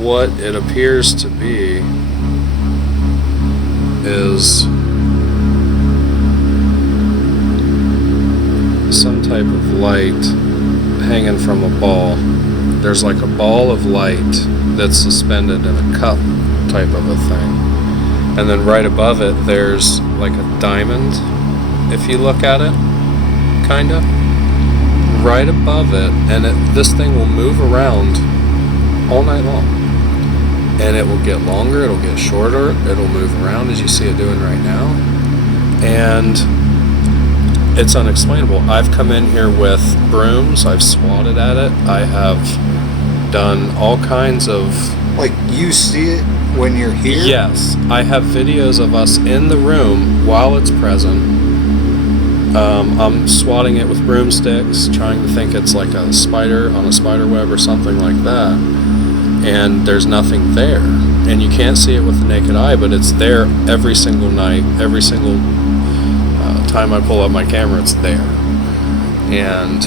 what it appears to be is some type of light hanging from a ball. There's like a ball of light that's suspended in a cup type of a thing. And then right above it, there's like a diamond, if you look at it, kind of. Right above it, and this thing will move around all night long. And it will get longer, it'll get shorter, it'll move around as you see it doing right now. And it's unexplainable. I've come in here with brooms, I've swatted at it, I have done all kinds of... Like, you see it when you're here? Yes. I have videos of us in the room while it's present. I'm swatting it with broomsticks, trying to think it's like a spider on a spider web or something like that. And there's nothing there. And you can't see it with the naked eye, but it's there every single night, every single time I pull up my camera, it's there. And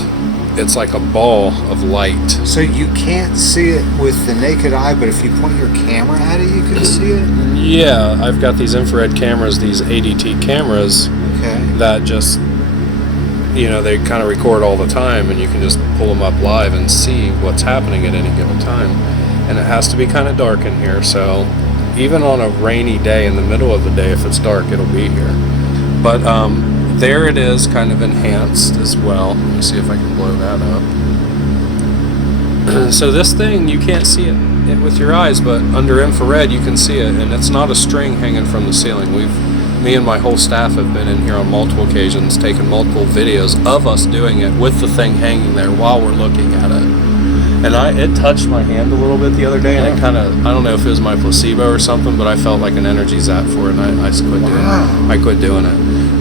it's like a ball of light. So you can't see it with the naked eye, but if you point your camera at it, you can see it? Yeah, I've got these infrared cameras, these ADT cameras, that just, you know, they kind of record all the time, and you can just pull them up live and see what's happening at any given time. And it has to be kind of dark in here, so even on a rainy day in the middle of the day, if it's dark, it'll be here. But there it is, kind of enhanced as well. Let me see if I can blow that up. So this thing, you can't see it with your eyes, but under infrared you can see it, and it's not a string hanging from the ceiling. Me and my whole staff have been in here on multiple occasions, taking multiple videos of us doing it with the thing hanging there while we're looking at it. And it touched my hand a little bit the other day, and it kind of, I don't know if it was my placebo or something, but I felt like an energy zap for it, and I quit doing it. I quit doing it.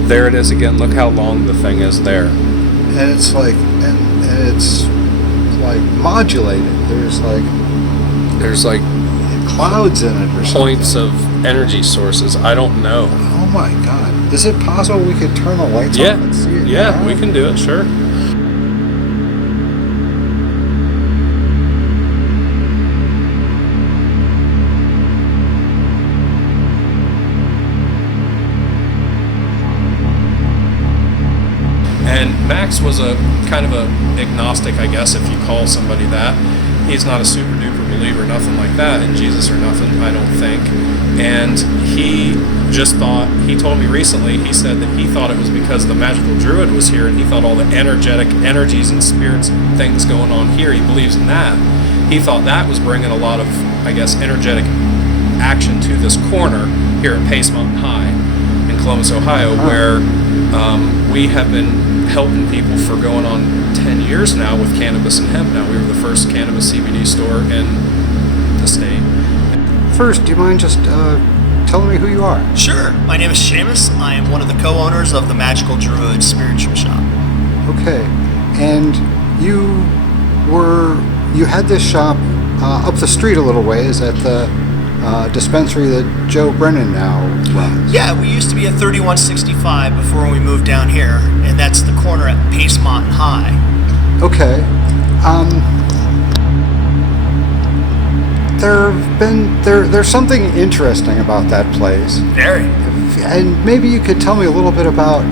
There it is again. Look how long the thing is there. And it's like, and it's like modulated. There's like clouds in it or something. Points of energy sources. I don't know. Oh my God. Is it possible we could turn the lights off and see it? Yeah, now? We can do it, sure. And Max was a kind of a agnostic, I guess, if you call somebody that. He's not a super duper believer, nothing like that in Jesus or nothing, I don't think. And he just thought, he told me recently, he said that he thought it was because the Magical Druid was here, and he thought all the energetic energies and spirits things going on here, he believes in that. He thought that was bringing a lot of, I guess, energetic action to this corner here at Pace Mountain High in Columbus, Ohio, where we have been helping people for going on 10 years now with cannabis and hemp. Now we were the first cannabis CBD store in the state. First, do you mind just telling me who you are? Sure. My name is Seamus. I am one of the co-owners of the Magical Druid spiritual shop. Okay. And you had this shop up the street a little ways at the dispensary that Joe Brennan now runs. Yeah, we used to be at 3165 before we moved down here, and that's the corner at Pace Mountain High. Okay. There's something interesting about that place. Very. And maybe you could tell me a little bit about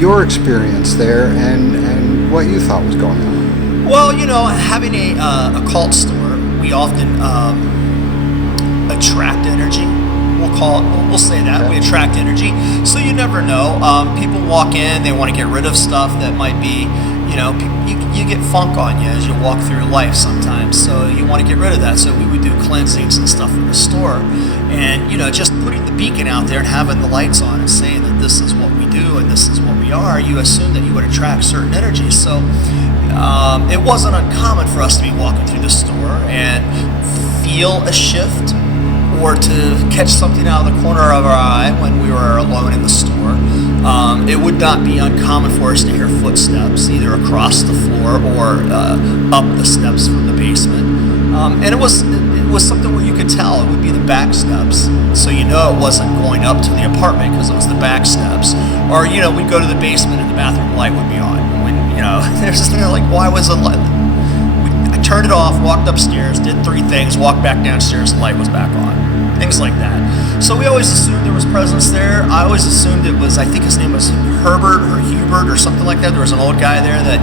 your experience there and what you thought was going on. Well, you know, having a occult store, we often attract energy. We'll say that. We attract energy. So you never know. People walk in, they want to get rid of stuff that might be, you know, you get funk on you as you walk through life sometimes. So you want to get rid of that. So we would do cleansings and stuff in the store. And, you know, just putting the beacon out there and having the lights on and saying that this is what we do and this is what we are, you assume that you would attract certain energies. So it wasn't uncommon for us to be walking through the store and feel a shift, or to catch something out of the corner of our eye when we were alone in the store. It would not be uncommon for us to hear footsteps either across the floor or up the steps from the basement. And it was something where you could tell it would be the back steps, so you know it wasn't going up to the apartment because it was the back steps. Or, you know, we'd go to the basement and the bathroom light would be on. When, you know, there's this thing like, why was the light? I turned it off, walked upstairs, did 3 things, walked back downstairs, and the light was back on. Things like that. So we always assumed there was presence there. I always assumed it was, I think his name was Herbert or Hubert or something like that. There was an old guy there that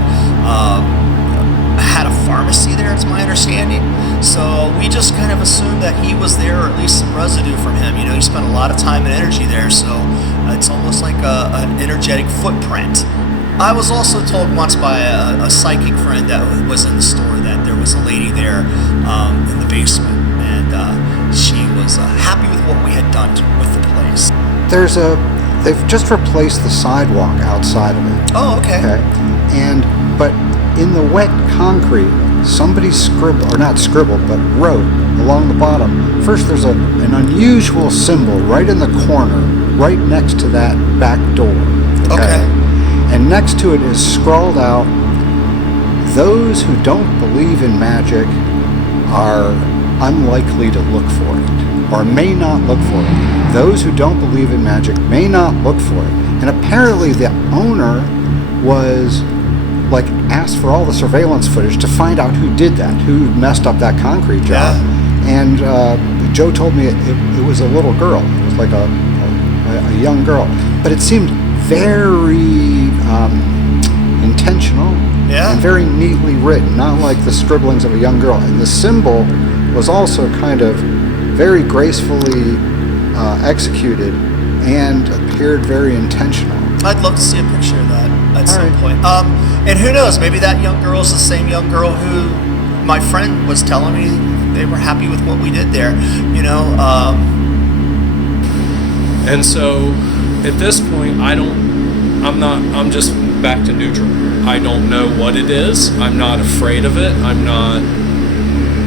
had a pharmacy there, it's my understanding. So we just kind of assumed that he was there, or at least some residue from him. You know, he spent a lot of time and energy there, so it's almost like an energetic footprint. I was also told once by a psychic friend that was in the store that there was a lady there in the basement, and she was happy with what we had done with the place. They've just replaced the sidewalk outside of it. Oh, okay. But in the wet concrete, somebody scribbled, or not scribbled, but wrote along the bottom. First, there's an unusual symbol right in the corner, right next to that back door. Okay. And next to it is scrawled out, "Those who don't believe in magic are unlikely to look for it, or may not look for it. Those who don't believe in magic may not look for it." And apparently the owner was asked for all the surveillance footage to find out who did that, who messed up that concrete job. Yeah. And Joe told me it was a little girl. It was like a young girl. But it seemed very intentional Yeah. and very neatly written, not like the scribblings of a young girl. And the symbol was also kind of very gracefully executed and appeared very intentional. I'd love to see a picture of that at some right. point. And who knows, maybe that young girl is the same young girl who my friend was telling me they were happy with what we did there, you know. And so at this point, I'm just back to neutral. I don't know what it is. I'm not afraid of it. I'm not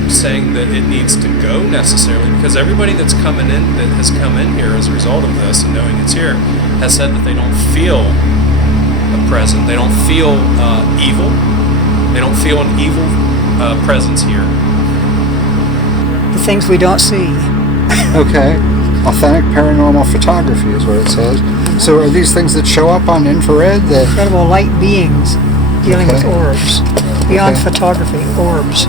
saying that it needs to go necessarily, because everybody that has come in here as a result of this and knowing it's here has said that they don't feel a presence. They don't feel evil. They don't feel an evil presence here. The things we don't see. Okay. Authentic paranormal photography is what it says. So are these things that show up on infrared that... Incredible light beings dealing with Okay. orbs. Beyond Okay. photography, orbs.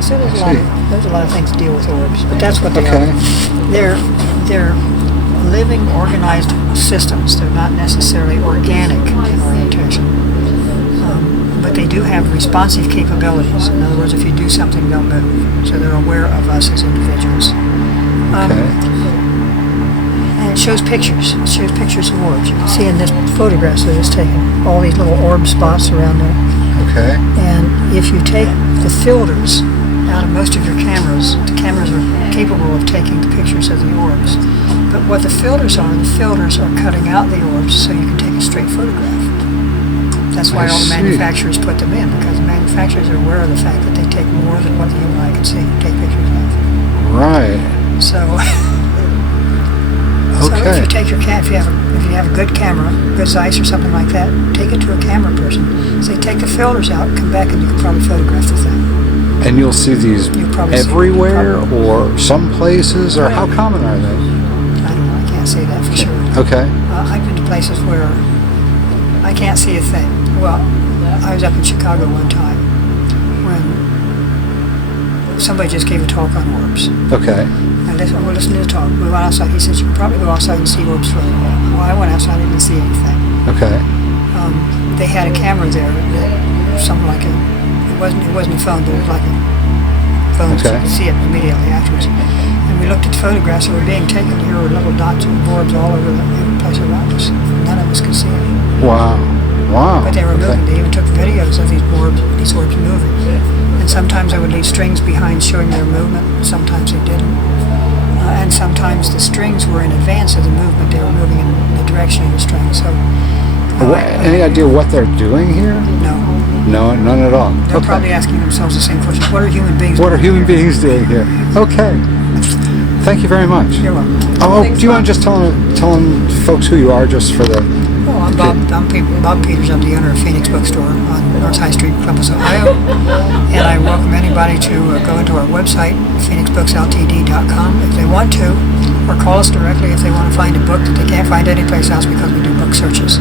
So there's a lot of things to deal with orbs, but that's what they Okay. are. They're living, organized systems. They're not necessarily organic in orientation, but they do have responsive capabilities. In other words, if you do something, they'll move. So they're aware of us as individuals. Okay. And it shows pictures. It shows pictures of orbs. You can see in this photographs that it's taken all these little orb spots around there. Okay. And if you take the filters out of most of your cameras, the cameras are capable of taking the pictures of the orbs. But what the filters are cutting out the orbs so you can take a straight photograph. That's why I all the see. manufacturers put them in, because the manufacturers are aware of the fact that they take more than what the human eye can see, take pictures of. Right. So, Okay. if you take your if you have a good camera, good Zeiss or something like that, take it to a camera person. Say, take the filters out, come back, and you can probably photograph the thing. And you'll see these You'll probably see them. everywhere, or some places, or how common are they? I don't know. I can't say that for sure. Okay. I've been to places where I can't see a thing. Well, I was up in Chicago one time when somebody just gave a talk on orbs. Okay. I listened to the talk. We went outside. He said, you can probably go outside and see orbs further away. Well, I went outside and didn't see anything. Okay. They had a camera there, something like it wasn't a phone, but it was like a phone, so you Okay. could see it immediately afterwards. And we looked at the photographs that were being taken. Here were little dots of orbs all over every place around us. None of us could see it. Wow. Wow. But they were Okay. moving. They even took videos of these orbs moving. And sometimes they would leave strings behind showing their movement. Sometimes they didn't. And sometimes the strings were in advance of the movement. They were moving in the direction of the string. So, Any idea what they're doing here? no. No, none at all. They're probably asking themselves the same question. What are human beings What are doing human here? beings doing here? Okay. Thank you very much. You're welcome. Oh, do you want to just telling folks who you are, just for the... Oh, I'm Bob. Bob Peters. I'm the owner of Phoenix Bookstore on North High Street, Columbus, Ohio. And I welcome anybody to go into our website, phoenixbooksltd.com, if they want to, or call us directly if they want to find a book that they can't find anyplace else, because we do book searches.